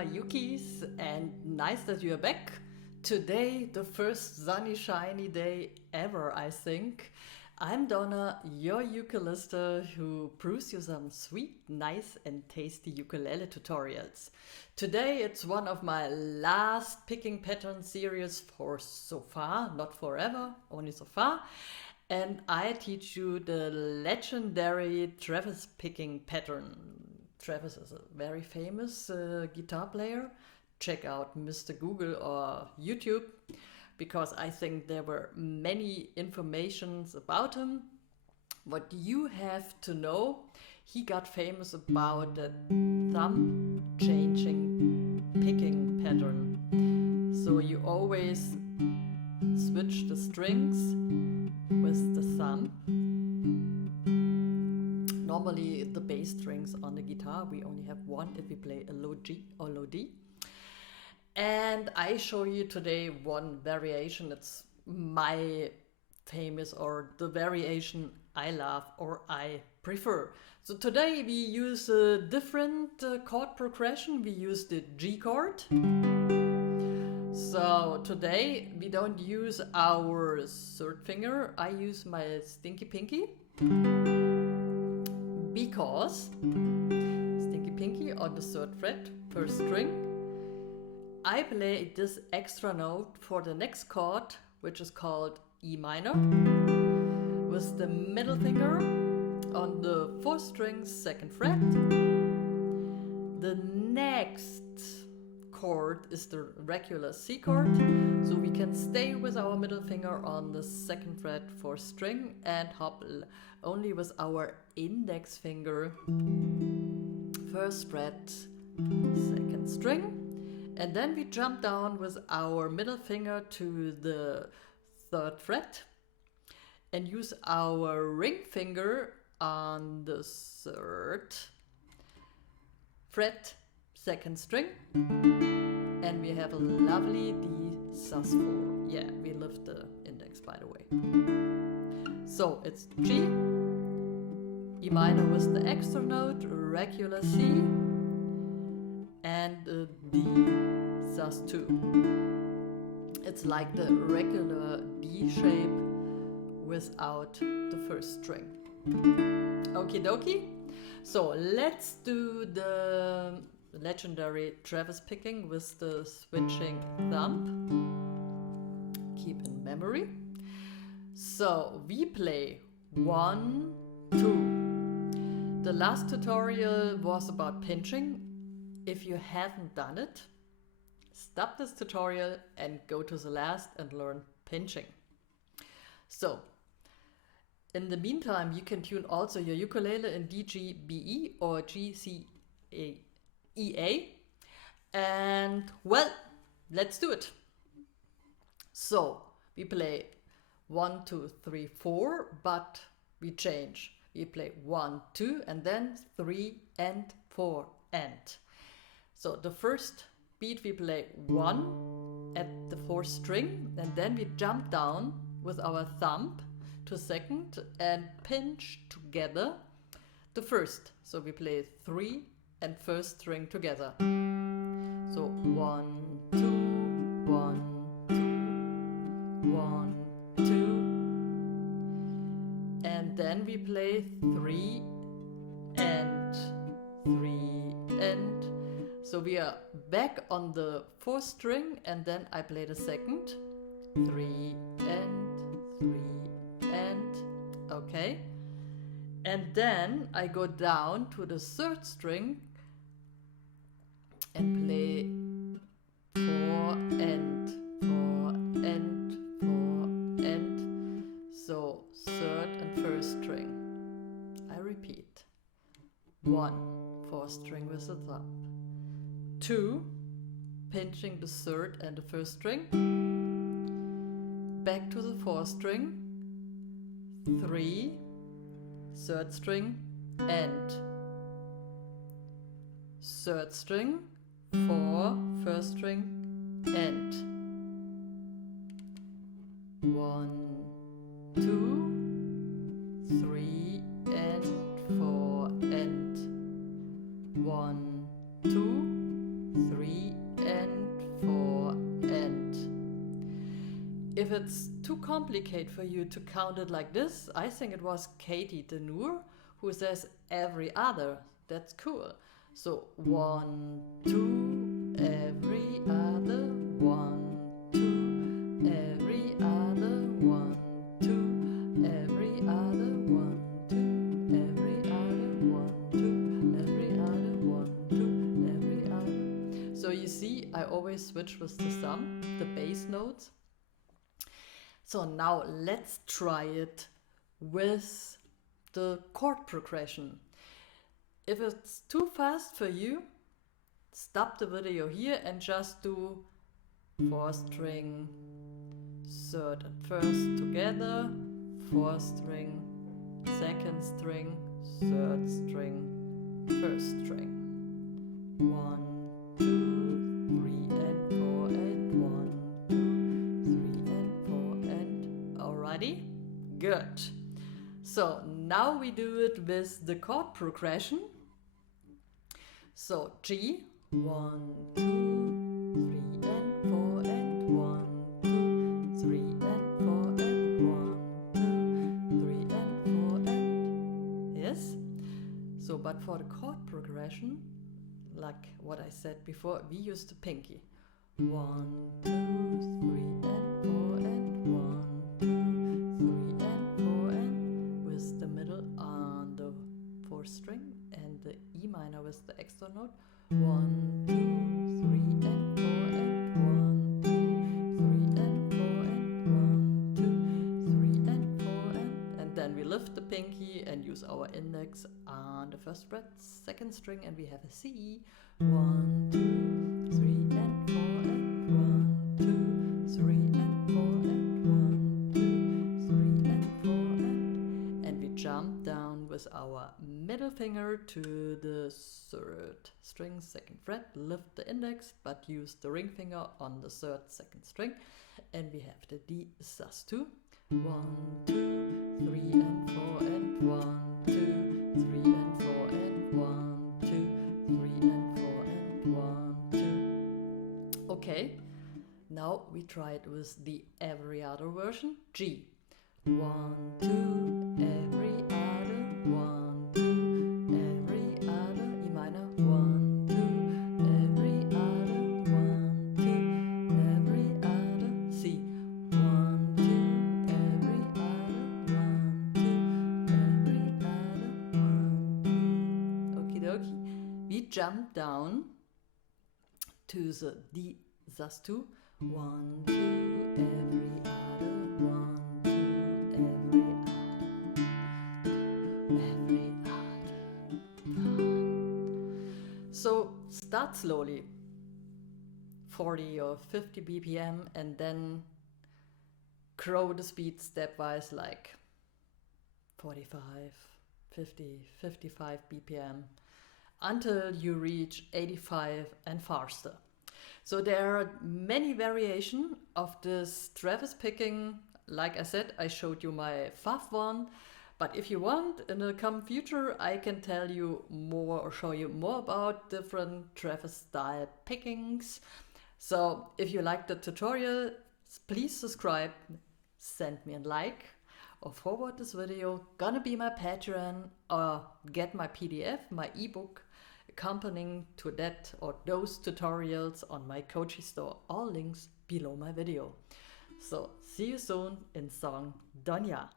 Doña Yukis, and nice that you're back. Today, the first sunny, shiny day ever, I think. I'm Doña, your ukulista who brews you some sweet, nice and tasty ukulele tutorials. Today it's one of my last picking pattern series for so far, not forever, only so far. And I teach you the legendary Travis picking pattern. Travis is a very famous guitar player. Check out Mr. Google or YouTube, because I think there were many informations about him. What you have to know, he got famous about the thumb changing picking pattern. So you always switch the strings with the thumb. Normally the bass strings on the guitar, we only have one if we play a low G or low D. And I show you today one variation. It's my famous, or the variation I love or I prefer. So today we use a different chord progression. We use the G chord. So today we don't use our third finger. I use my stinky pinky, because stinky pinky on the third fret, first string. I play this extra note for the next chord, which is called E minor, with the middle finger on the fourth string, second fret. The next chord is the regular C chord, so we can stay with our middle finger on the second fret, fourth string, and hop only with our index finger, first fret, second string. And then we jump down with our middle finger to the third fret and use our ring finger on the third fret, second string. And we have a lovely D sus4. Yeah, we lift the index, by the way. So it's G, E minor with the extra note, regular C, and D sus2. It's like the regular D shape without the first string. Okie dokie. So let's do the legendary Travis picking with the switching thumb. Keep in memory. So we play 1, 2. The last tutorial was about pinching. If you haven't done it, stop this tutorial and go to the last and learn pinching. So, in the meantime, you can tune also your ukulele in D, G, B, E or G, C, A, E, A. And well, let's do it. So, we play 1, 2, 3, 4, but we change. We play 1, 2, and then 3 and 4 and. So the first beat we play 1 at the fourth string, and then we jump down with our thumb to second and pinch together the first. So we play 3 and first string together. So 1, 2, 1, 2, 1, 2. And then we play 3 and 3 and. So we are back on the fourth string, and then I play the second. 3 and 3 and. Okay. And then I go down to the third string and play 4 and 4 and 4 and. So third and first string. I repeat. 1, fourth string with the thumb. 2, pinching the third and the first string, back to the fourth string, 3, third string, and third string, 4, first string, and 1, 2, 3 and 4 and 1, 2, 3 if it's too complicated for you to count it like this, I think it was Katie Denur who says every other. That's cool. So 1, 2, every other, 1, 2, every other, 1, 2, every other, 1, 2, every other, 1, 2, every other, 1, 2, every other. So you see, I always switch with the thumb, the bass notes. So now let's try it with the chord progression. If it's too fast for you, stop the video here and just do 4th string, 3rd and 1st together, 4th string, 2nd string, 3rd string, 1st string. 1, 2, 3 and 4 and 1, 2, 3 and 4 and alrighty? Good. So now we do it with the chord progression. So G, 1, 2, 3 and 4 and 1, 2, 3 and 4 and 1, 2, 3 and 4 and yes. So but for the chord progression, like what I said before, we use the pinky. 1, 2, 3 and 4 and 1, 2, 3 and 4 and with the middle on the 4th string and the E minor with the extra note. 1, 2, 3 and 4 and 1, 2, 3 and 4 and 1, 2, 3 and 4 and then we lift the pinky and use our index on the 1st fret, 2nd string, and we have a C. 1, 2, 3 and 4 and 1, 2, 3 and 4 and 1, 2, 3 and 4 and we jump down with our middle finger to the 3rd string, 2nd fret, lift the index but use the ring finger on the 3rd, 2nd string, and we have the D sus2. 1, 2, 3 and 4 and 1, 2, 3 and 4 and 1, 2, 3 and 4 and 1, 2. Okay, now we try it with the every other version. G. 1, 2, every other, 1, 2, every other, E minor, 1, 2, every other, 1, 2, every other, C. 1, 2, every other, 1, 2, every other, 1, 2. Okie dokie. We jump down to the D sus2. 1, 2, every other, 1, 2, every other. So start slowly, 40 or 50 BPM, and then grow the speed stepwise, like 45, 50, 55 BPM, until you reach 85 and faster. So there are many variations of this Travis picking. Like I said, I showed you my fav one, but if you want, in the come future, I can tell you more or show you more about different Travis style pickings. So if you like the tutorial, please subscribe, send me a like, or forward this video, gonna be my Patreon, or get my PDF, my ebook, accompanying to that or those tutorials on my Kochi store. All links below my video. So see you soon in song Doña.